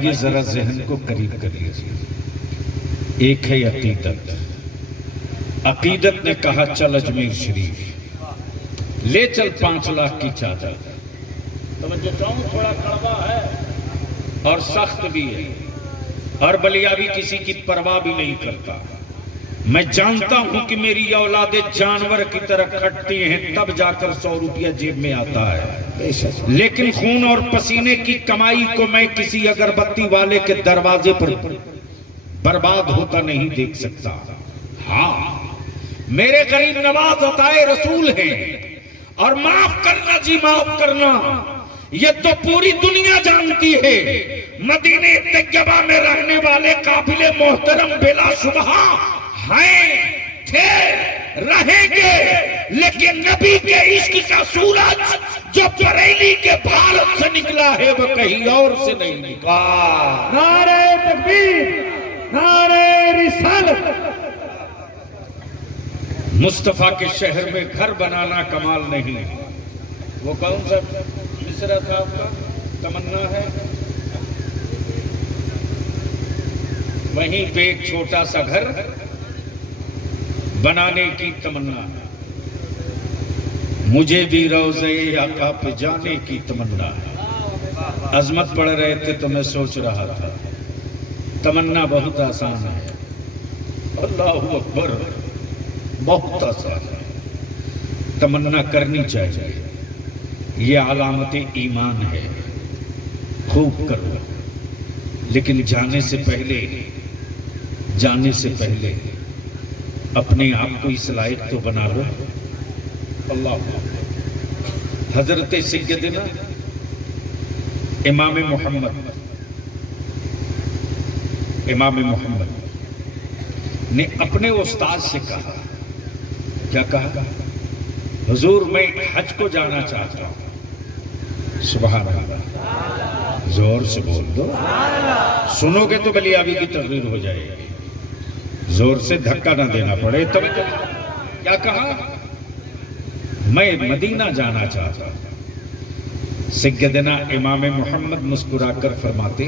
ये जरा जहन को करीब कर लीजिए। एक है अकीदत। अकीदत ने कहा चल अजमेर शरीफ ले चल 5 लाख की चादर। तो मैं जो चाहूं थोड़ा कड़वा है और सख्त भी है, और बलियाबी किसी की परवाह भी नहीं करता। मैं जानता हूं कि मेरी औलादे जानवर की तरह खटती हैं, तब जाकर 100 रुपया जेब में आता है। लेकिन खून और पसीने की कमाई को मैं किसी अगरबत्ती वाले के दरवाजे पर बर्बाद होता नहीं देख सकता। हाँ, मेरे गरीब नवाज अताए रसूल हैं, और माफ करना जी, माफ करना, ये तो पूरी दुनिया जानती है। मदीने तैयबा में रहने वाले काबिले मोहतरम बिलाशुबह हैं, थे, रहेंगे, लेकिन नबी के इश्क का सूरज जो बरेली के भारत से निकला है वो कहीं और से नहीं निकला। नारे तकबीर, नारे रिसालत। मुस्तफा के शहर में घर बनाना कमाल नहीं। वो कौन सा मिसरा था आपका, तमन्ना है? वहीं पे एक छोटा सा घर बनाने की तमन्ना है। मुझे भी रोज़े आका पे जाने की तमन्ना है। अजमत पढ़ रहे थे तो मैं सोच रहा था तमन्ना बहुत आसान है। अल्लाहू अकबर, बहुत आसान है। तमन्ना करनी चाहिए, ये अलामत ईमान है। खूब करो, लेकिन जाने से पहले अपने आप को इस लायक तो बना लो। अल्लाह। हजरत सैयदना इमाम मोहम्मद ने अपने उस्ताद से कहा, क्या कहा? हुजूर, मैं हज को जाना चाहता हूं। सुभान अल्लाह, जोर से बोल दो। सुनोगे तो बलियाबी की तकरीर हो जाएगी। जोर से धक्का ना देना पड़े। तो क्या कहा? मैं मदीना जाना चाहता हूं। सैयदना इमाम मोहम्मद मुस्कुराकर फरमाते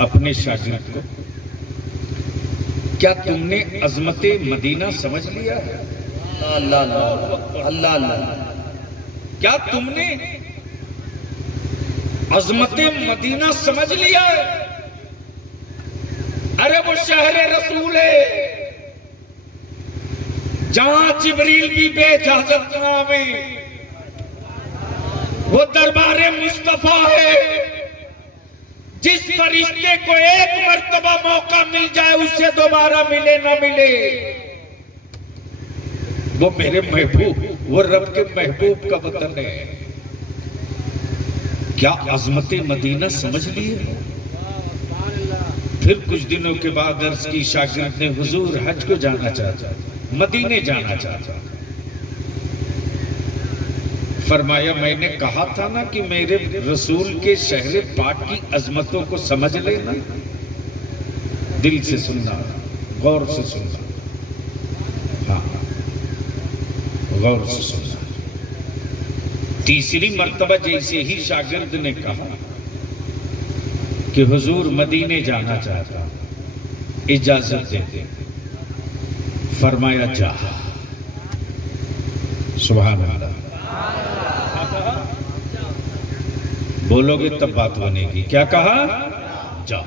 अपने शागिर्द को, क्या तुमने अजमते मदीना समझ लिया है? अल्लाह अल्लाह, क्या तुमने अजमते मदीना समझ लिया है? अरे वो शहर रसूल है, जहां जिब्रील भी बेइजाजत ना आवे। वो दरबारे मुस्तफा है, जिस फरिश्ते को एक मर्तबा मौका मिल जाए उससे दोबारा मिले ना मिले। वो मेरे महबूब, वो रब के महबूब का वतन है। क्या अजमते मदीना समझ लिए? फिर कुछ दिनों के बाद अर्ज की शागिर्द ने, हुजूर हज को जाना चाहता, मदीने जाना चाहता। फरमाया, मैंने कहा था ना कि मेरे रसूल के शहर पाक की अजमतों को समझ लेना। दिल से सुनना, गौर से सुनना। हाँ, गौर से सुनना। तीसरी मर्तबा जैसे ही शागिर्द ने कहा कि हुजूर मदीने जाना चाहता, इजाजत दे। फरमाया, जा। सुभान अल्लाह। बोलोगे तब बात बनेगी। क्या कहा? जा।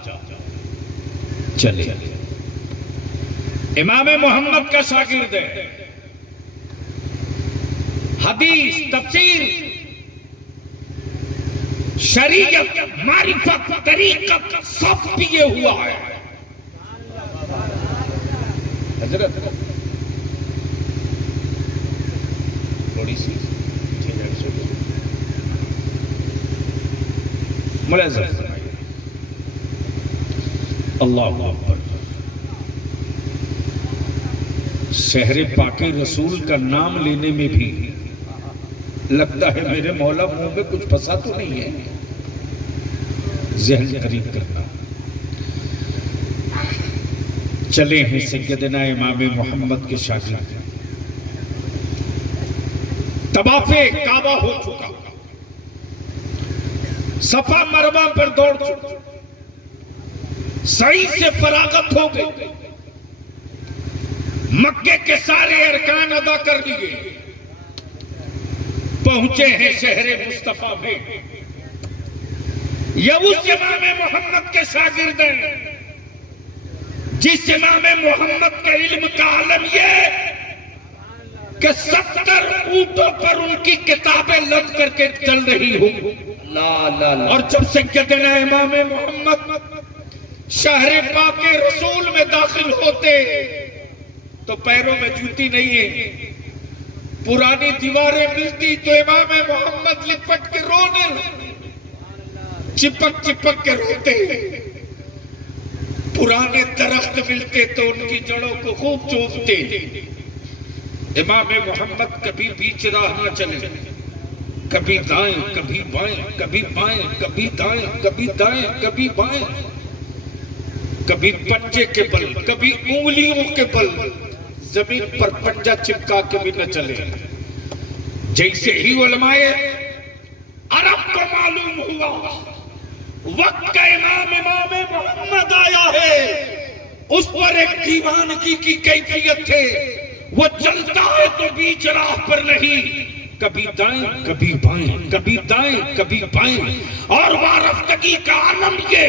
चले। इमाम मोहम्मद का शागिर्द है। हदीस, तफसीर, शरीयत, मारिफत, तरीकत सब पिए हुआ है। हजरत थोड़ी सी मुलाज़म। अल्लाहु अकबर। शहर पाके रसूल का नाम लेने में भी लगता है मेरे मौला मुंह में कुछ फंसा तो नहीं है। ज़हन करीब करना। चले हैं सैयदना इमाम मोहम्मद के शागिर्द। तवाफ़े काबा हो चुका, सफा मरवा पर दौड़ चुके, सही से फरागत हो गई, मक्के के सारे अरकान अदा कर लिए, पहुंचे हैं शहरे मुस्तफा में। यह उस इमाम मोहम्मद के शागिर्द हैं जिस इमाम मोहम्मद के इल्म का आलम यह कि 70 ऊंटों पर उनकी किताबें लद करके चल रही हो। और जब सैयदना इमाम मोहम्मद शहर पाके रसूल में दाखिल होते तो पैरों में जूती नहीं है, पुरानी दीवारें मिलती तो इमाम मोहम्मद लिपट के रोने लगते, चिपक चिपक के रोते। पुराने दरख्त मिलते तो उनकी जड़ों को खूब चूमते। इमाम मोहम्मद कभी बीच राह न चले, कभी दाएं कभी बाएं, कभी बाएं कभी दाएं, कभी दाएं कभी बाएं, कभी पंजे के बल कभी उंगलियों के बल जमीन पर पंजा चिपका के भी न चले। जैसे ही उलमाए अरब को मालूम हुआ वक्त का इमाम मोहम्मद आया है, उस पर एक दीवानगी की कैफियत है। वो चलता है तो बीच राह पर नहीं, कभी दाएं कभी बाएं, कभी दाएं कभी बाएं। और वारफ्तगी का आलम ये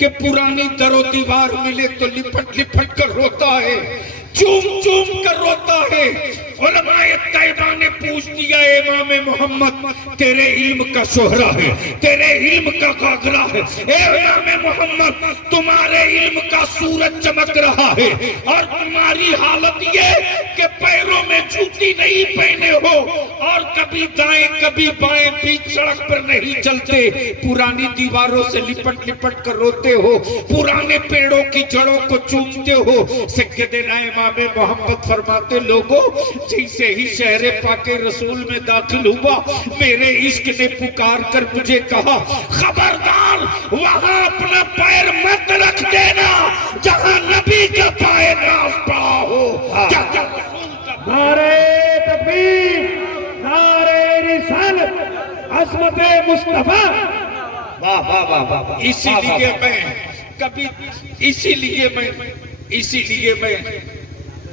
कि पुरानी दरो दीवार मिले तो लिपट लिपट कर रोता है, चूम चूम कर रोता है। उलमाए तैयबा ने पूछ दिया, इमाम मोहम्मद तेरे इल्म का शोहरा है, तेरे इल्म का कागरा है, ए इमाम मोहम्मद तुम्हारे इल्म का सूरज चमक रहा है और तुम्हारी हालत ये कि पैरों में जूती नहीं पहने हो और कभी दाएं कभी बाएं, बीच सड़क पर नहीं चलते, पुरानी दीवारों से लिपट लिपट कर रोते हो, पुराने पेड़ों की जड़ों को चूमते हो। सैयदना इमाम मोहम्मद फरमाते, लोगों जैसे ही शहरे पाके रसूल में दाखिल हुआ मेरे इश्क ने पुकार कर मुझे कहा, खबरदार वहां अपना पैर मत रख देना जहां नबी का पाए नाज पड़ा हो। नारे तकबीर, नारे रिसालत, अज़मत मुस्तफा। वाह वाह वाह वाह। इसीलिए मैं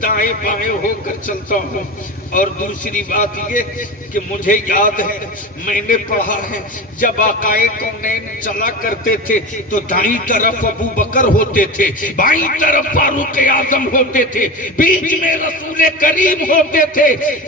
दाएं बाएं होकर चलता हूँ। और दूसरी बात ये कि मुझे याद है, मैंने पढ़ा है, जब आकाए कौनैन चला करते थे तो दाईं तरफ अबू बकर होते थे, बाईं तरफ फारूक आजम होते थे, बीच में रसूल करीम होते थे।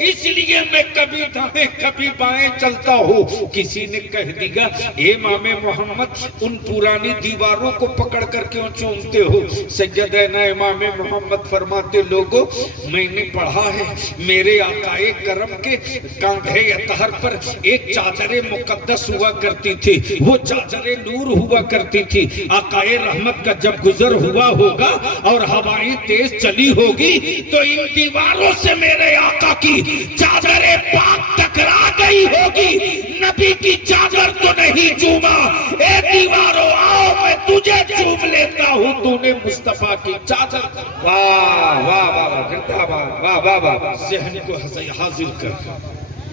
इसलिए मैं कभी दाएं कभी बाएं चलता हूँ। किसी ने कह दिया, इमाम मोहम्मद उन पुरानी दीवारों को पकड़ कर क्यों चूमते हो? सैयदना इमाम मोहम्मद फरमाते, लोगों मैंने पढ़ा है मेरे आकाए करम के कांधे अतहर पर एक चादरे मुकद्दस हुआ करती थी, वो चादरे नूर हुआ करती थी। आकाए रहमत का जब गुजर हुआ होगा और हवाएं तेज चली होगी तो इन दीवारों से मेरे आका की चादरे पाक टकरा गई होगी। नबी की चादर तो नहीं चूमा, ए दीवारों आओ मैं तुझे चूम लेता हूँ, तूने मुस्तफा की चादर। वाह वाह वाह, जिंदाबाद, वाह वाह वाह। ज़हन को हाजिर कर,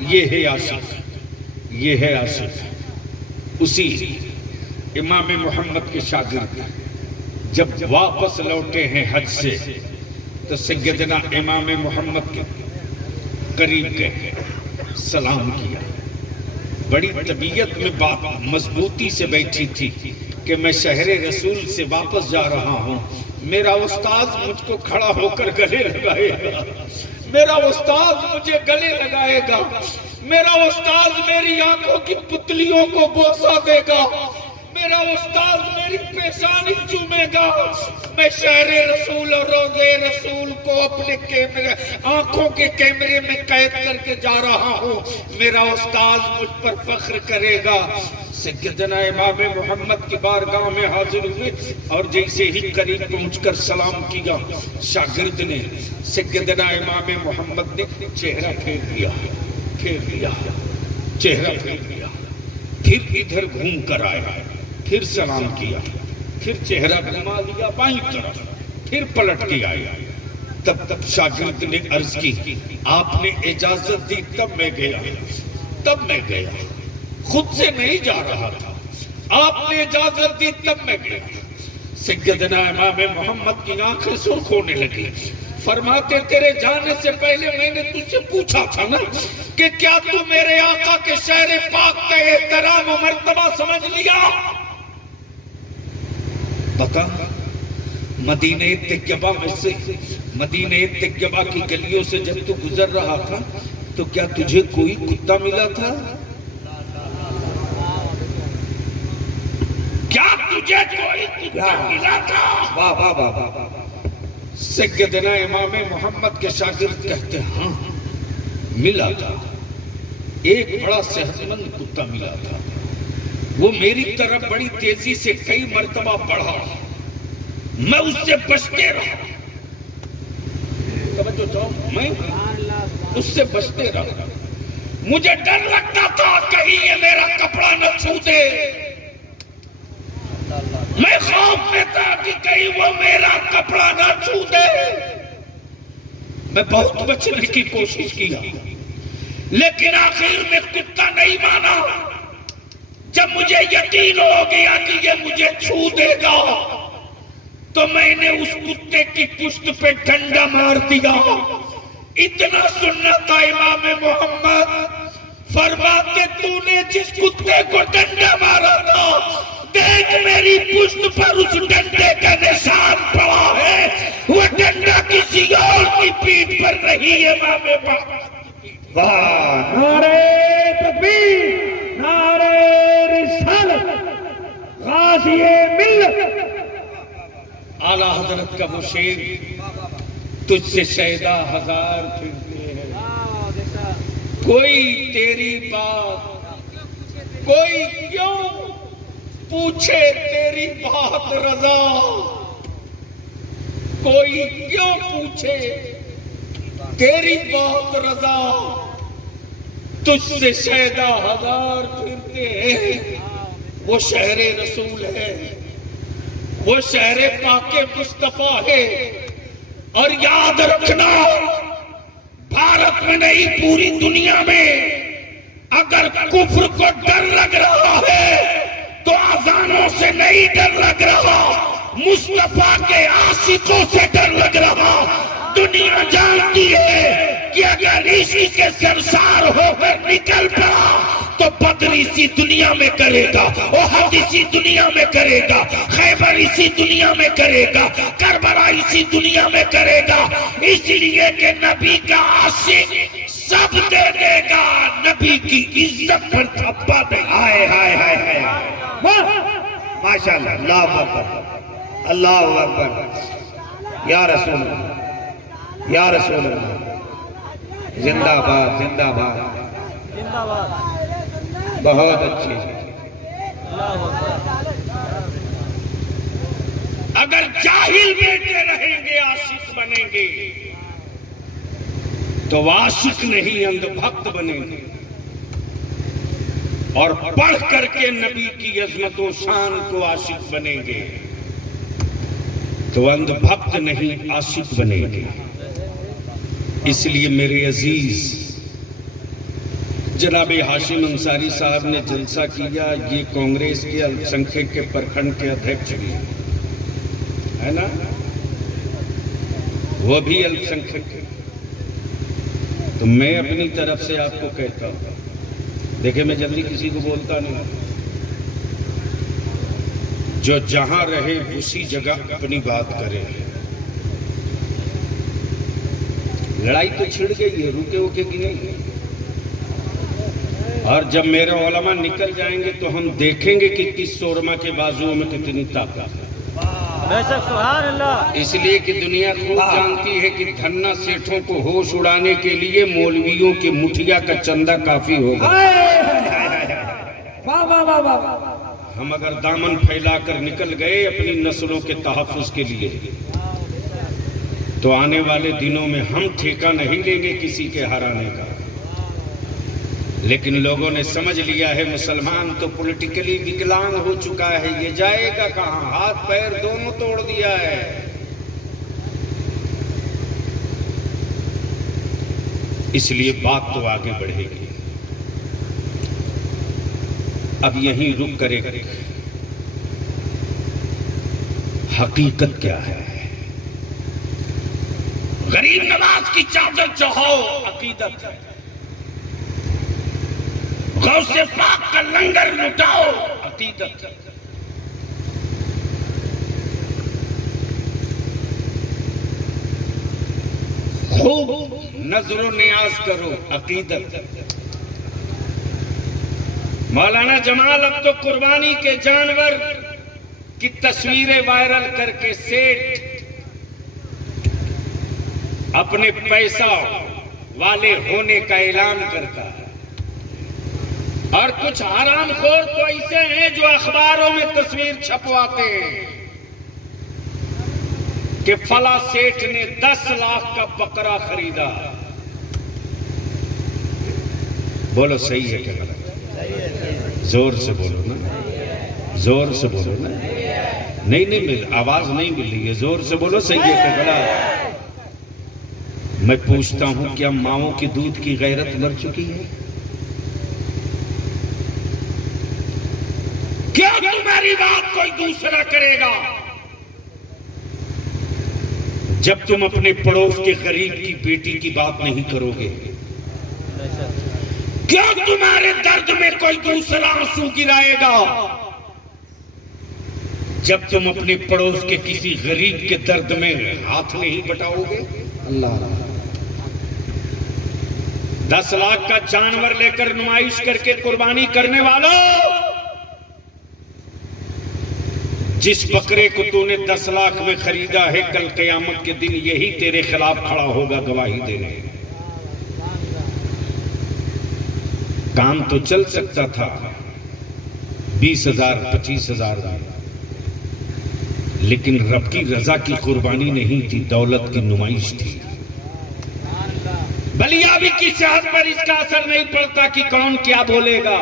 ये है आशिक, ये है आशिक। उसी इमाम मोहम्मद के शागिर्द जब वापस लौटे हैं हज से तो सैयदना इमाम मोहम्मद के करीब गए, सलाम किया। बड़ी तबीयत में बात मजबूती से बैठी थी कि मैं शहरे रसूल से वापस जा रहा हूँ, मेरा उस्ताद मुझको खड़ा होकर गले लगाएगा, मेरा उस्ताद मुझे गले लगाएगा, मेरा उस्ताद मेरी आंखों की पुतलियों को बोसा देगा, मेरा उस्ताद मेरी पेशानी चूमेगा। मैं शहरे रसूल और रोज़े रसूल को अपने कैमरे, आंखों के कैमरे में कैद करके जा रहा हूँ, मेरा उस्ताद मुझ पर फख्र करेगा। सैयदना इमाम मोहम्मद की बारगाह में हाजिर हुए और जैसे ही करीब पहुंचकर सलाम किया, शागिर्द ने सैयदना इमाम मोहम्मद ने चेहरा फेर लिया, चेहरा फेर लिया, फिर इधर घूम कर आया, फिर सलाम किया, फिर चेहरा घुमा लिया बाईं तरफ, फिर पलट के आया। तब शागिर्द ने अर्ज की, आपने इजाजत दी तब मैं गया, खुद से नहीं जा रहा था, आपने इजाजत दी तब मैं गया। सैयदना इमाम मोहम्मद की आंखें सुर्ख होने लगी। फरमाते तेरे जाने से पहले मैंने तुझसे पूछा था ना कि क्या तू मेरे आका के शहर पाक का एहतराम और मर्तबा समझ लिया? बता, मदीने तैयबा में से, मदीने तैयबा की गलियों से जब तू गुजर रहा था तो क्या तुझे कोई कुत्ता मिला था? क्या तुझे कोई कुत्ता मिला था? वाह वाह वाह वाह। सैयदना इमाम मोहम्मद के शागिर्द कहते हैं हाँ मिला था, एक बड़ा सेहतमंद कुत्ता मिला था। वो मेरी तरफ बड़ी तेजी से कई मर्तबा बढ़ा, मैं उससे बचते रहा। मैं उससे बचते रहा। मुझे डर लगता था कहीं ये मेरा कपड़ा न छू दे। मैं खौफ में था कि कहीं वो मेरा कपड़ा ना छू दे। मैं बहुत बचने की कोशिश किया, लेकिन आखिर में कुत्ता नहीं माना। जब मुझे यकीन हो गया कि ये मुझे छू देगा तो मैंने उस कुत्ते की पुश्त पे डंडा मार दिया। इतना सुनना था इमाम मोहम्मद फरमाते तूने जिस कुत्ते को डंडा मारा था देख मेरी पुश्त पर उस डंडे का निशान पड़ा है। वो डंडा किसी और की पीठ पर नहीं है। मामे वाह। नारे तकबीर, नारे रिसालत, गाज़िए मिल्लत। आला हजरत का वो शेर, तुझसे शैदा हजार फिरते हैं, कोई तेरी बात कोई क्यों पूछे तेरी बात रजा, कोई क्यों पूछे तेरी बात रजा, तुझसे शैदा हजार फिरते हैं। वो शहरे रसूल है, वो शहरे पाके मुस्तफा है। और याद रखना, भारत में नहीं पूरी दुनिया में अगर कुफ्र को डर लग रहा है तो अजानों से नहीं डर लग रहा, मुस्तफा के आशिकों से डर लग रहा। दुनिया जानती है कि अगर इसी के सरसार होकर निकल पड़ा तो बद्र इसी दुनिया में करेगा, ओहद इसी दुनिया में करेगा, खैबर इसी दुनिया में करेगा, करबला इसी दुनिया में करेगा। इसलिए कि नबी का आशिक सब दे देगा, नबी की इज्जत पर धब्बा नहीं। हाय हाय हाय हाय, माशाअल्लाह, अल्लाहु अकबर, अल्लाहु अकबर। या रसूल अल्लाह, या रसूल अल्लाह, जिंदाबाद जिंदाबाद जिंदाबाद। बहुत अच्छी। अगर जाहिल बेटे रहेंगे आशिक बनेंगे तो आशिक नहीं अंधभक्त बनेंगे, और पढ़ करके नबी की अजमत व शान को आशिक बनेंगे तो अंधभक्त नहीं आशिक बनेंगे। इसलिए मेरे अजीज जनाब हाशिम अंसारी साहब ने जलसा किया, ये कांग्रेस के अल्पसंख्यक के प्रखंड के अध्यक्ष भी है ना, वो भी अल्पसंख्यक है। तो मैं अपनी तरफ से आपको कहता हूं, देखिए मैं जल्दी किसी को बोलता नहीं, जो जहां रहे उसी जगह अपनी बात करे। लड़ाई तो छिड़ गई है, रुके उके की नहीं। और जब मेरे उलमा निकल जाएंगे तो हम देखेंगे कि किस शोरमा के बाजुओं में कितनी ताकत है। इसलिए कि दुनिया खूब जानती है कि धन्ना सेठों को होश उड़ाने के लिए मौलवियों की मुठिया का चंदा काफी होगा। हम अगर दामन फैलाकर निकल गए अपनी नस्लों के तहफ्फुज के लिए तो आने वाले दिनों में हम ठेका नहीं लेंगे किसी के हराने का। लेकिन लोगों ने समझ लिया है मुसलमान तो पॉलिटिकली विकलांग हो चुका है, ये जाएगा कहां, हाथ पैर दोनों तोड़ दिया है। इसलिए बात तो आगे बढ़ेगी। अब यहीं रुक करेगा हकीकत क्या है? गरीब नवाज की चादर चढ़ाओ, अकीदत है। गौसे पाक का लंगर लुटाओ, अकीदत है। खूब नजरो नियाज करो, अकीदत। मौलाना जमाल अब तो कुर्बानी के जानवर की तस्वीरें वायरल करके सेठ अपने पैसा वाले होने का ऐलान करता है। और कुछ हरामखोर तो ऐसे हैं जो अखबारों में तस्वीर छपवाते हैं कि फला सेठ ने 10 लाख का बकरा खरीदा। बोलो सही है क्या गलत? जोर से बोलो ना, जोर से बोलो ना। नहीं आवाज नहीं मिल रही है, जोर से बोलो सही है क्या गलत? मैं पूछता हूं, क्या माओं की दूध की गैरत मर चुकी है? क्या तुम्हारी बात कोई दूसरा करेगा जब तुम अपने पड़ोस के गरीब की बेटी की बात नहीं करोगे? क्या तुम्हारे दर्द में कोई दूसरा आंसू गिराएगा जब तुम अपने पड़ोस के किसी गरीब के दर्द में हाथ नहीं बटाओगे? अल्लाह 10 लाख का जानवर लेकर नुमाइश करके कुर्बानी करने वालों, जिस बकरे को तूने 10 लाख में खरीदा है, कल क़यामत के दिन यही तेरे खिलाफ खड़ा होगा गवाही देने। काम तो चल सकता था 20,000 25,000 में, लेकिन रब की रजा की कुर्बानी नहीं थी, दौलत की नुमाइश थी। बलियाबी की सेहत पर इसका असर नहीं पड़ता कि कौन क्या बोलेगा।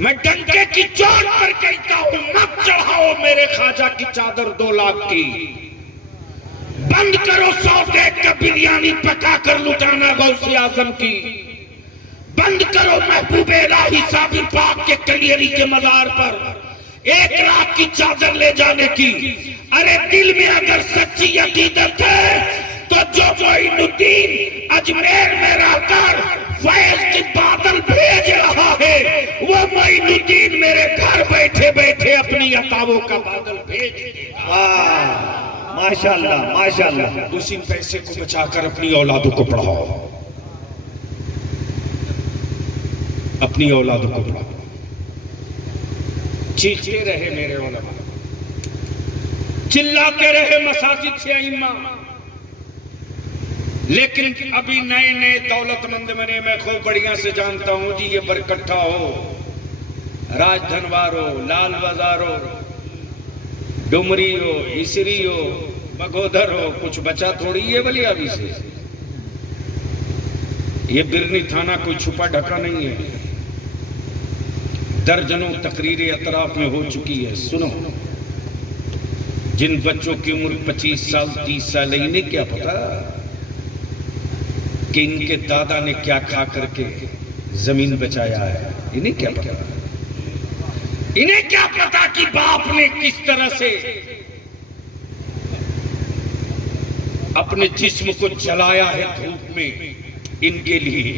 मैं डंके की चोट पर कहता हूं, मत चढ़ाओ मेरे ख्वाजा की चादर 2 लाख की। बंद करो 100 डेग का बिरयानी पका कर लुटाना गौसे आजम की। बंद करो महबूब इलाही साबिर पाक के कलियरी के मजार पर 1 लाख की चादर ले जाने की। अरे दिल में अगर सच्ची अकीदत है तो जो मोइनुद्दीन अजमेर में रहकर फैज की बादल भेज रहा है, वो मोइनुद्दीन मेरे घर बैठे बैठे अपनी अताओं का बादल भेज देगा। माशाल्लाह माशाल्लाह। उसी पैसे को बचाकर अपनी औलादों को पढ़ाओ, अपनी औलादों को पढ़ाओ। चीखते रहे मेरे उलमा, चिल्लाते रहे मसाजिद से इमाम, लेकिन अभी नए नए दौलतमंद बने। मैं खूब बढ़िया से जानता हूं जी, ये बरकट्ठा हो, राजधनवार हो, लाल बाजार हो, डुमरी हो, इसरी हो, बगोदर हो, कुछ बचा थोड़ी है बलियाबी से। ये बिरनी थाना कोई छुपा ढका नहीं है। दर्जनों तकरीरें अतराफ में हो चुकी है। सुनो, जिन बच्चों की उम्र 25 साल 30 साल है, इन्हें क्या पता कि इनके दादा ने क्या खा करके जमीन बचाया है? इन्हें क्या पता? इन्हें क्या पता कि बाप ने किस तरह से अपने जिस्म को जलाया है धूप में इनके लिए।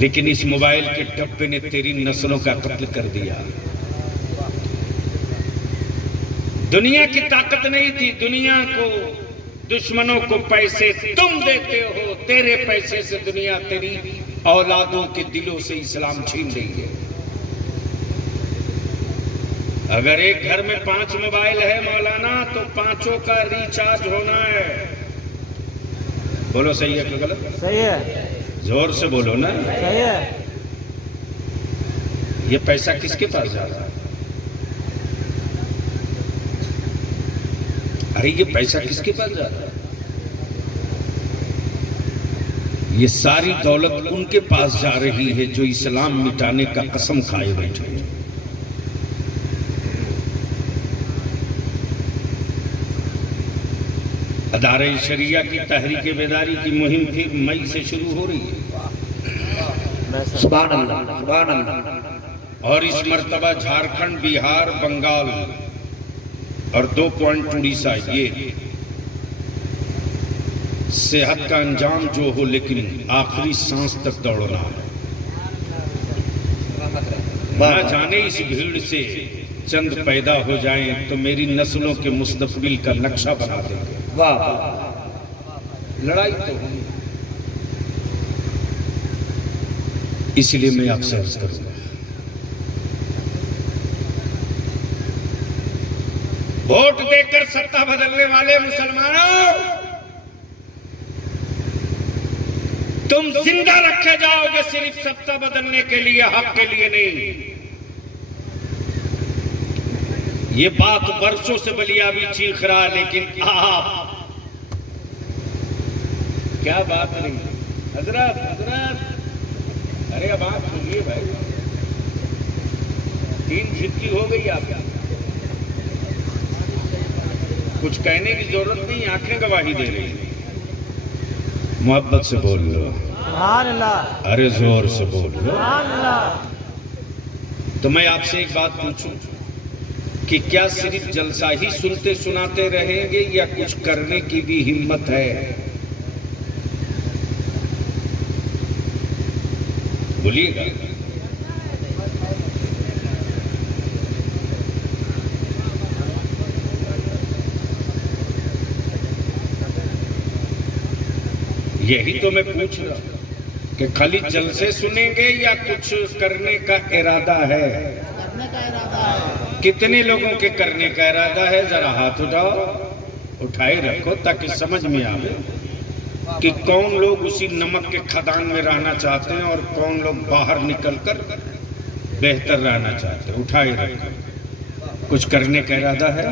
लेकिन इस मोबाइल के डब्बे ने तेरी नस्लों का कत्ल कर दिया। दुनिया की ताकत नहीं थी, दुनिया को, दुश्मनों को पैसे तुम देते हो। तेरे पैसे से दुनिया तेरी औलादों के दिलों से इस्लाम छीन रही है। अगर एक घर में 5 मोबाइल है मौलाना, तो 5 का रिचार्ज होना है। बोलो सही है कि गलत? सही है। जोर से बोलो ना। सही है। ये पैसा किसके पास जा रहा है? अरे ये पैसा किसके पास जा रहा है? ये सारी दौलत उनके पास जा रही है जो इस्लाम मिटाने का कसम खाए बैठे हैं। अदारे शरिया की तहरीक बेदारी की मुहिम फिर मई से शुरू हो रही है। सुभान अल्लाह सुभान अल्लाह। और इस मर्तबा झारखंड, बिहार, बंगाल और 2 पॉइंट उड़ीसा, ये सेहत का अंजाम जो हो लेकिन आखिरी सांस तक दौड़ना है। ना जाने इस भीड़ से चंद पैदा हो जाएं तो मेरी नस्लों के मुस्तकबिल का नक्शा बना देंगे। वाह वाह, लड़ाई तो होगी, इसलिए मैं आपसे अर्ज करूंगा, वोट देकर सत्ता बदलने वाले मुसलमानों, तुम जिंदा रखे जाओगे सिर्फ सत्ता बदलने के लिए, हक के लिए नहीं। ये बात वर्षों से बलियावी चीख रहा, लेकिन आप क्या बात नहीं। हजरत हजरत, अरे अब आप सुनिए भाई, 3 झिटकी हो गई आपकी, कुछ कहने की जरूरत नहीं, आंखें गवाही दे रही हैं। मोहब्बत से बोल लो, अरे जोर से बोल लो। तो मैं आपसे एक बात पूछूं कि क्या सिर्फ जलसा ही सुनते सुनाते रहेंगे या कुछ करने की भी हिम्मत है? बोलिएगा। यही तो मैं पूछ रहा हूं कि खाली जलसे सुनेंगे या कुछ करने का इरादा है? कितने लोगों के करने का इरादा है? जरा हाथ उठाओ, उठाए रखो ताकि समझ में आवे कि कौन लोग उसी नमक के खदान में रहना चाहते हैं और कौन लोग बाहर निकलकर बेहतर रहना चाहते हैं। उठाए रखो। कुछ करने का इरादा है?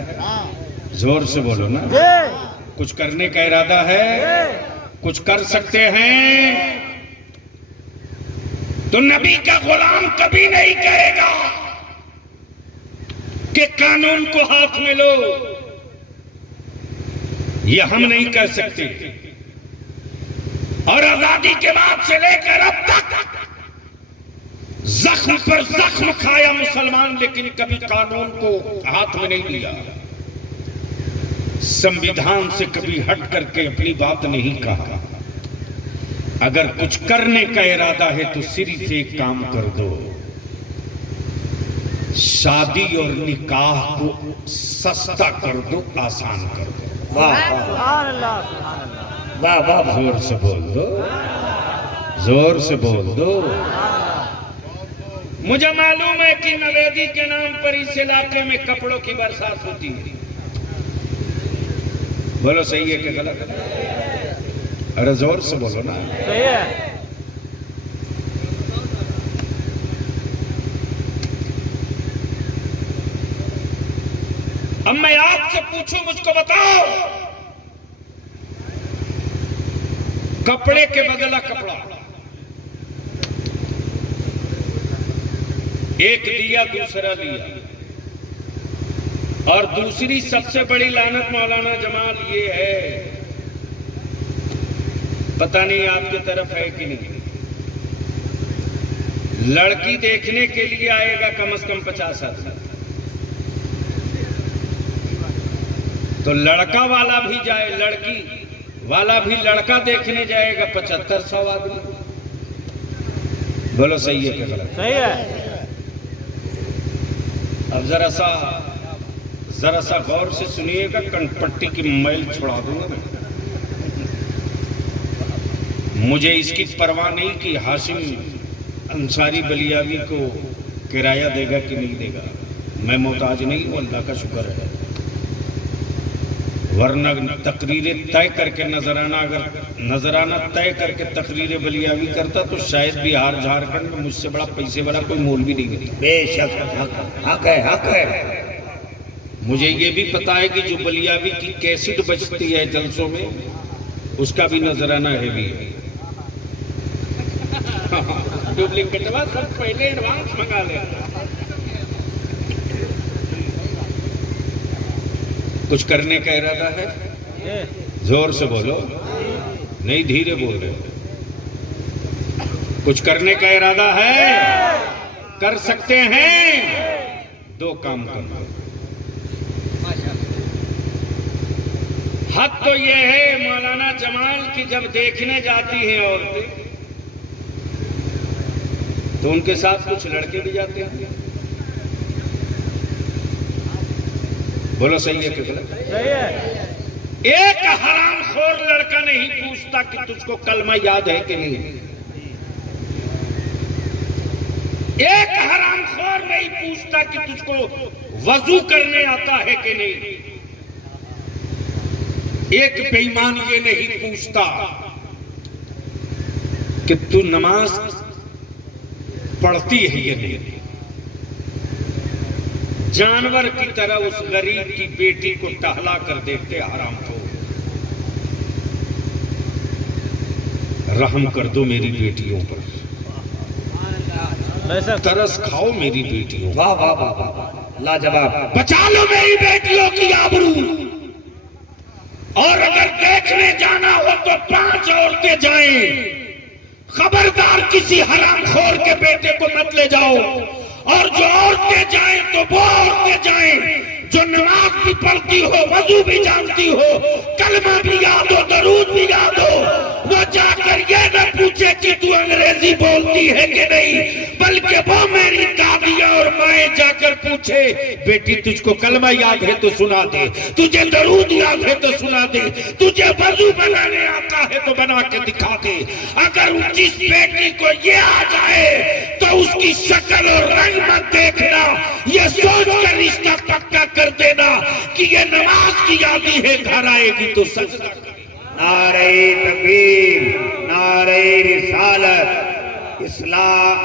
जोर से बोलो ना। कुछ करने का इरादा है? कुछ कर सकते हैं? तो नबी का गुलाम कभी नहीं कहेगा कि कानून को हाथ में लो। ये हम नहीं कह सकते। और आजादी के बाद से लेकर अब तक जख्म पर जख्म खाया मुसलमान, लेकिन कभी कानून को हाथ में नहीं लिया। संविधान से कभी हट करके अपनी बात नहीं कहा। अगर कुछ करने का इरादा है तो सिर्फ एक काम कर दो, शादी और निकाह को सस्ता कर दो, आसान कर दो। वाह वाह वाह, जोर से बोल दो, जोर से बोल दो। मुझे मालूम है कि नवेदी के नाम पर इस इलाके में कपड़ों की बरसात होती है। बोलो सही है कि गलत है? अरे जोर से बोलो ना। सही है। अब मैं आपसे पूछूं, मुझको बताओ, कपड़े के बदला कपड़ा, एक दिया दूसरा दिया, और दूसरी सबसे बड़ी लानत मौलाना जमाल ये है, पता नहीं आपकी तरफ है कि नहीं, लड़की देखने के लिए आएगा कम से कम 50 आदमी, तो लड़का वाला भी जाए, लड़की वाला भी लड़का देखने जाएगा 7500 आदमी। बोलो सही है कि गलत? सही है। अब जरा सा गौर से सुनिएगा, कनपट्टी की मैल छुड़ा दूंगा मैं। मुझे इसकी परवाह नहीं कि हाशिम अंसारी बलियावी को किराया देगा कि नहीं देगा, मैं मोहताज नहीं हूं, अल्लाह का शुक्र है। वरना तकरीरें तय करके नजराना तय करके तकरीरें बलियावी करता तो शायद बिहार झारखंड में मुझसे बड़ा पैसे वाला कोई मौलवी नहीं मिलता। बेशक हक है, हक है। मुझे ये भी पता है कि जो बलियावी की कैसेट बजती है जलसों में, उसका भी नजराना हैवी है। डुप्लीकेट सब पहले एडवांस मंगा ले। कुछ करने का इरादा है? जोर से बोलो, नहीं धीरे बोल रहे हो। कुछ करने का इरादा है? कर सकते हैं, दो काम करना। हद तो यह है मौलाना जमाल की जब देखने जाती हैं औरतें तो उनके साथ कुछ लड़के भी जाते हैं। बोलो सही है कि गलत? सही है। एक हरामखोर लड़का नहीं पूछता कि तुझको कलमा याद है कि नहीं। एक हरामखोर नहीं पूछता कि तुझको वजू करने आता है कि नहीं। एक बेईमान ये नहीं पूछता कि तू नमाज पढ़ती है ये नहीं। जानवर की तरह उस गरीब की बेटी को टहला कर देखते हराम को। रहम कर दो मेरी बेटियों पर, तरस खाओ मेरी बेटियों, वाह वाह वाह वाह, लाजवाब। बचा लो मेरी बेटियों की आबरू। और अगर देखने जाना हो तो 5 औरतें जाएं। खबरदार किसी हरामखोर के बेटे को मत ले जाओ। और जो औरतें जाएं तो वो औरतें जाएं जो नमाज भी पढ़ती हो, वजू भी जानती हो, कलमा भी याद हो, दरूद भी याद हो। वो जाकर ये न पूछे कि तू अंग्रेजी बोलती है कि नहीं, बल्कि वो मेरी दादियां और माएं जाकर पूछे, बेटी तुझको कलमा याद है तो सुना दे, तुझे दरूद याद है तो सुना दे, तुझे वजू बनाने आता है तो बना के दिखा दे। अगर जिस बेटी को ये आ जाए तो उसकी शक्ल और रंग मत देखना, ये सोच कर रिश्ता पक्का कर देना कि ये नमाज की यादी है, घर आएगी तो सजदा करेगी। नारे तकबीर, नारे रिसालत, इस्लाम,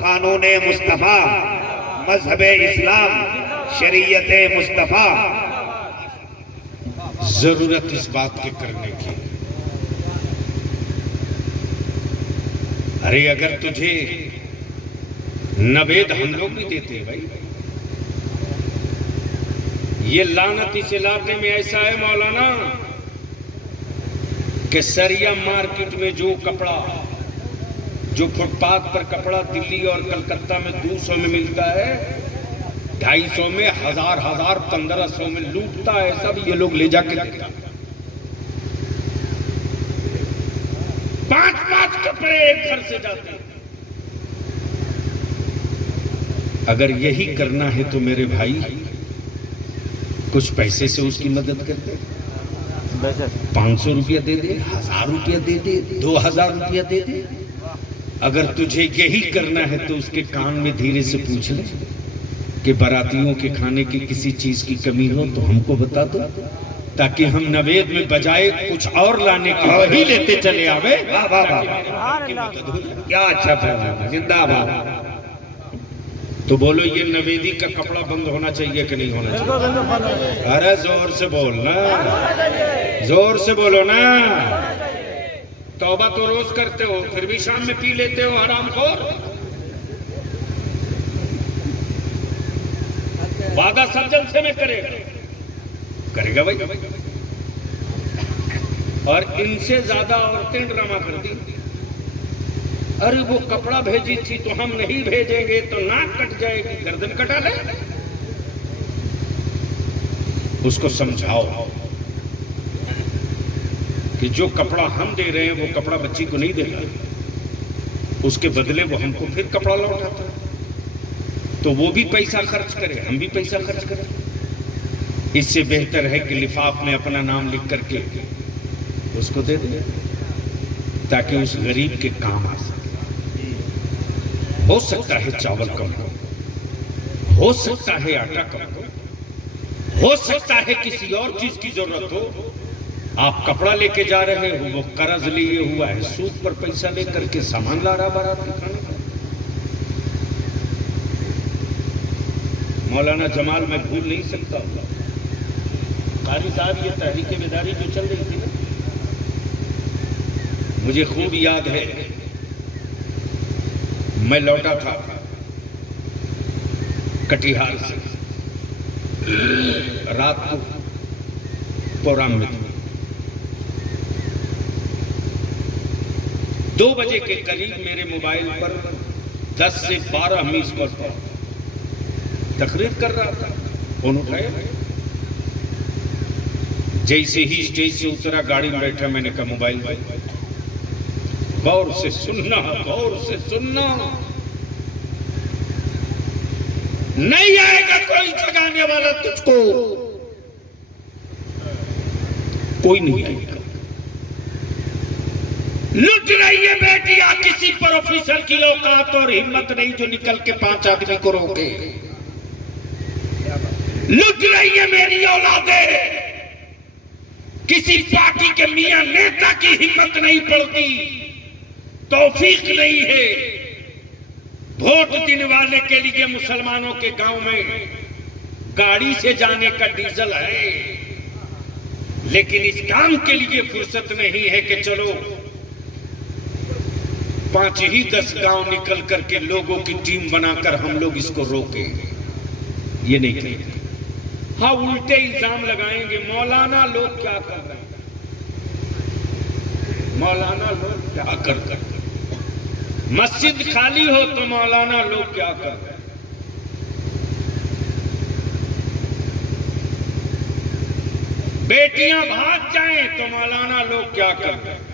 कानून मुस्तफा, मजहब इस्लाम, शरीयत मुस्तफा। जरूरत इस बात के करने की। अरे अगर तुझे नवेद हम लोग भी देते हैं भाई। ये लानत इस इलाके में ऐसा है मौलाना कि सरिया मार्केट में जो कपड़ा, जो फुटपाथ पर कपड़ा दिल्ली और कलकत्ता में 200 में मिलता है, 250 में, 1000 1500 में लूटता है सब ये लोग ले जाके। 5 कपड़े एक घर से जाते हैं। अगर यही करना है तो मेरे भाई कुछ पैसे से उसकी मदद करते। 500 रुपया दे दे, 1000 रुपया दे दे, 2000 रुपया दे दे। अगर तुझे यही करना है तो उसके कान में धीरे से पूछ ले कि बारातियों के खाने की किसी चीज की कमी हो तो हमको बता दो, ताकि हम नवेद में बजाय कुछ और लाने की वही लेते चले आवे। वाह वाह वाह, क्या अच्छा फरमाया, जिंदाबाद। तो बोलो ये नवेदी का कपड़ा बंद होना चाहिए कि नहीं होना चाहिए? अरे जोर से बोलना, जोर से बोलो ना। तौबा तो रोज करते हो, फिर भी शाम में पी लेते हो हरामखोर। वादा सब जलसे में करेगा भाई। और इनसे ज्यादा औरतें ड्रामा करती। अरे वो कपड़ा भेजी थी तो हम नहीं भेजेंगे तो नाक कट जाएगी, गर्दन कटा ले। उसको समझाओ कि जो कपड़ा हम दे रहे हैं वो कपड़ा बच्ची को नहीं देना, उसके बदले वो हमको फिर कपड़ा लौटाता है। तो वो भी पैसा खर्च करे, हम भी पैसा खर्च करें। इससे बेहतर है कि लिफाफ में अपना नाम लिख करके उसको दे दे, ताकि उस गरीब के काम आ सके। हो सकता है चावल कम हो सकता है आटा कम हो सकता है किसी और चीज की जरूरत हो। आप कपड़ा लेके जा रहे हो, वो कर्ज लिए हुआ है, सूद पर पैसा लेकर के सामान ला रहा बाराती खाने का। मौलाना जमाल मैं भूल नहीं सकता। कारी साहब ये तहरीक बेदारी जो चल रही थी ना, मुझे खूब याद है। मैं लौटा था कटिहार से, रात को प्रोग्राम में था। 2 बजे के करीब मेरे मोबाइल पर 10 से 12 मीज पर तकरीर कर रहा था, फोन उठाया। जैसे ही स्टेज से उतरा, गाड़ी में बैठा, मैंने कहा मोबाइल भाई गौर से सुनना, गौर से सुनना, नहीं आएगा कोई जगाने वाला तुझको, कोई नहीं आएगा। लुट रही है बेटियां, किसी प्रोफेसर की औकात और हिम्मत नहीं जो निकल के 5 आदमी को रोके। लुट रही है मेरी औलादें, किसी पार्टी के मियां नेता की हिम्मत नहीं पड़ती, तौफीक नहीं है। वोट देने वाले के लिए मुसलमानों के गांव में गाड़ी से जाने का डीजल है, लेकिन इस काम के लिए फुर्सत नहीं है कि चलो 5 ही 10 गांव निकल करके लोगों की टीम बनाकर हम लोग इसको रोके। ये नहीं करेंगे। हाँ, उल्टे इल्जाम लगाएंगे, मौलाना लोग क्या कर रहे हैं, मौलाना लोग क्या कर रहे हैं, मस्जिद खाली हो तो मौलाना लोग क्या कर रहे हैं। बेटियां भाग जाएं तो मौलाना लोग क्या कर रहे हैं।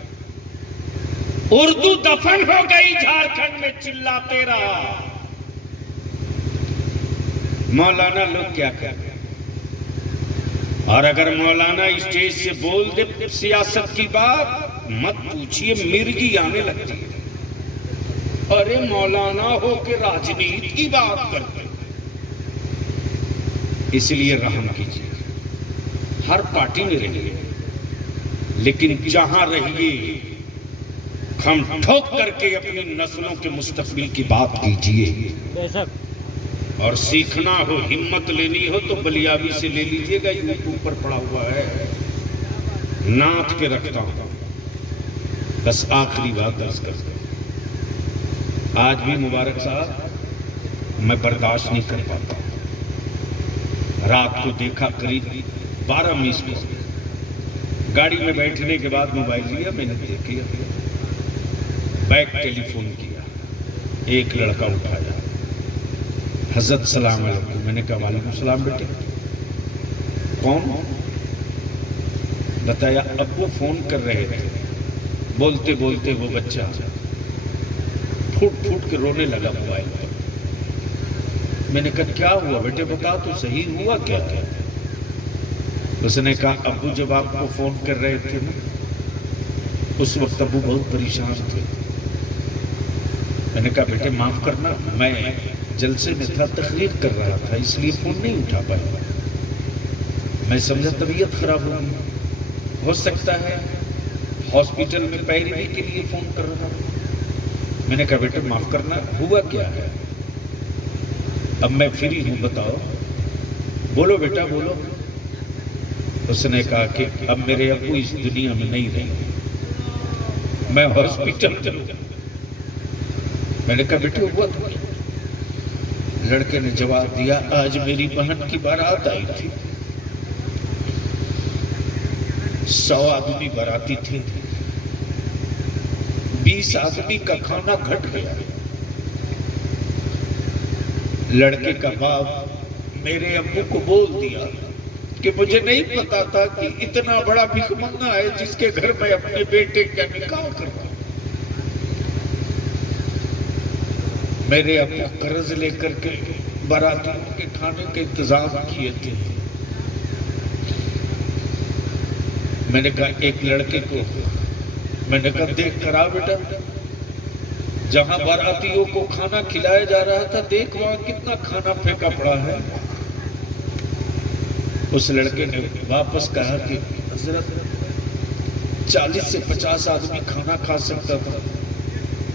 उर्दू दफन हो गई झारखंड में, चिल्लाते रहा, मौलाना लोग क्या कर रहे हैं। और अगर मौलाना स्टेज से बोल दे सियासत की बात, मत पूछिए, मिर्गी आने लगती है। अरे मौलाना हो के राजनीति की बात करते, इसलिए रहम कीजिए। हर पार्टी में रहिए, लेकिन जहां रहिए हम ठोक करके अपनी नस्लों के मुस्तकबिल की बात कीजिए। और सीखना हो, हिम्मत लेनी हो तो बलियावी से ले लीजिएगा, यूट्यूब पर पड़ा हुआ है, नाथ के रखता हूं। बस आखिरी बात दर्ज कर, आज भी मुबारक साहब मैं बर्दाश्त नहीं कर पाता। रात को देखा करीब 12 मीज पर, गाड़ी में बैठने के बाद मोबाइल लिया, मैंने देखिए बैक टेलीफोन किया, एक लड़का उठाया, हजरत सलाम अलैकुम। मैंने कहा वालेकुम सलाम बेटे। कौन? बताया अब्बू फोन कर रहे थे। बोलते बोलते वो बच्चा फूट फूट के रोने लगा मोबाइल पर। मैंने कहा क्या हुआ बेटे, बता तो सही, हुआ क्या क्या? उसने कहा अब्बू जब आपको फोन कर रहे थे ना, उस वक्त अब्बू बहुत परेशान थे। मैंने कहा बेटे माफ करना, मैं जलसे में था, तकरीर कर रहा था, इसलिए फोन नहीं उठा पाया। मैं समझा तबीयत खराब होगी, हो सकता है हॉस्पिटल में पैरवी के लिए फोन कर रहा था। मैंने कहा बेटे माफ करना, हुआ क्या है? अब मैं फ्री हूं, बताओ, बोलो बेटा बोलो। उसने कहा कि अब मेरे अब्बू इस दुनिया में नहीं रहेंगे, मैं हॉस्पिटल चलूंगा। मैंने कहा बेटे हुआ तो? लड़के ने जवाब दिया आज मेरी बहन की बारात आई थी, 100 आदमी बाराती थे, 20 आदमी का खाना घट गया। लड़के का बाप मेरे अब्बू को बोल दिया कि मुझे नहीं पता था कि इतना बड़ा भिखमंगा है जिसके घर में अपने बेटे का निकाह करवा। मेरे अब्बू कर्ज लेकर के बारातियों के खाने के इंतजाम किए थे। मैंने कहा एक लड़के को, मैंने कहा देख कर आ बेटा, जहां बारातियों को खाना खिलाया जा रहा था, देख वहां कितना खाना फेंका पड़ा है। उस लड़के ने वापस कहा कि हजरत 40 से 50 आदमी खाना खा सकता था,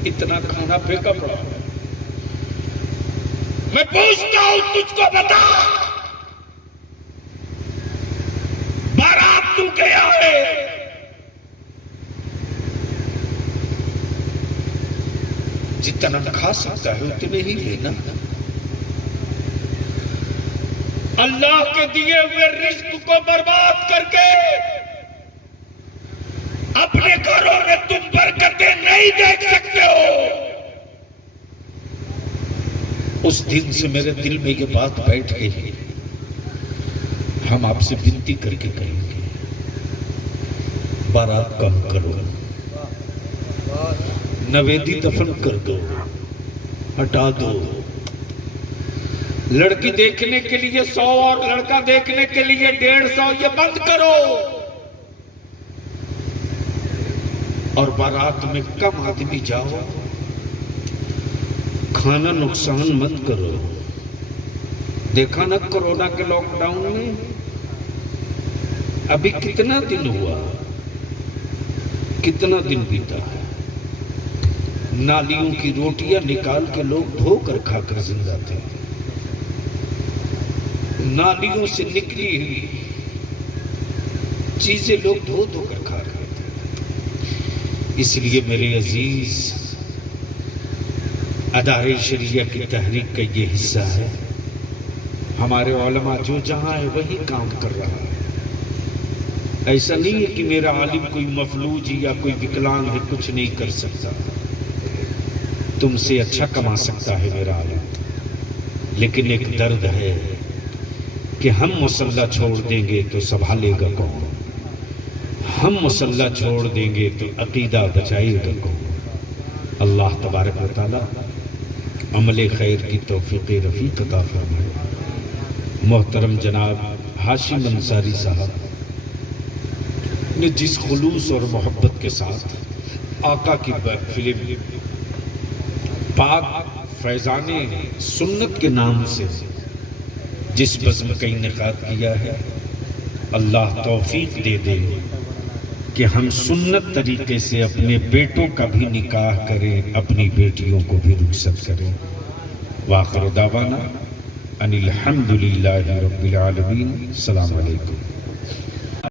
इतना खाना फेंका पड़ा है। मैं पूछता हूं तुझको, बता बारात तू गया है, जितना खा सकता है उतने ही लेना। अल्लाह के दिए हुए रिस्क को बर्बाद करके अपने घरों में तुम बरकतें नहीं देख सकते हो। उस दिन से मेरे दिल में ये बात बैठ गई, हम आपसे विनती करके कहेंगे, बारात कम करो, नवेदी दफन कर दो, हटा दो। लड़की देखने के लिए 100 और लड़का देखने के लिए 150, ये बंद करो। और बारात में कम आदमी जाओ, खाना नुकसान मत करो। देखा ना कोरोना के लॉकडाउन में अभी कितना दिन हुआ, कितना दिन बीता है। नालियों की रोटियां निकाल के लोग धोकर खाकर जिंदा थे। नालियों से निकली हुई चीजें लोग धो धो कर खा रहे थे। इसलिए मेरे अजीज, अदारे शरिया की तहरीक का ये हिस्सा है। हमारे उलमा जो जहां है वही काम कर रहा है। ऐसा नहीं है कि मेरा आलिम कोई मफलूज या कोई विकलांग है, कुछ नहीं कर सकता। तुमसे अच्छा कमा सकता है मेरा आलिम, लेकिन एक दर्द है कि हम मुसल्ला छोड़ देंगे तो संभालेगा कौन? हम मुसल्ला छोड़ देंगे तो अकीदा बचाएगा कौन? अल्लाह तबारक व तआला अमले खैर की तौफीक रफ़ीक अता फरमाए। मोहतरम जनाब हाशिम अंसारी साहब ने जिस खुलूस और मोहब्बत के साथ आका की फिल्म पाक फैज़ाने सुन्नत के नाम से जिस बज़्म का इनेकाद किया है, अल्लाह तौफीक दे दे कि हम सुन्नत तरीके से अपने बेटों का भी निकाह करें, अपनी बेटियों को भी रुखसत करें। वाखिर दावाना अनिल हम्दुलिल्लाहि रब्बिल आलमीन। अस्सलामु अलैकुम।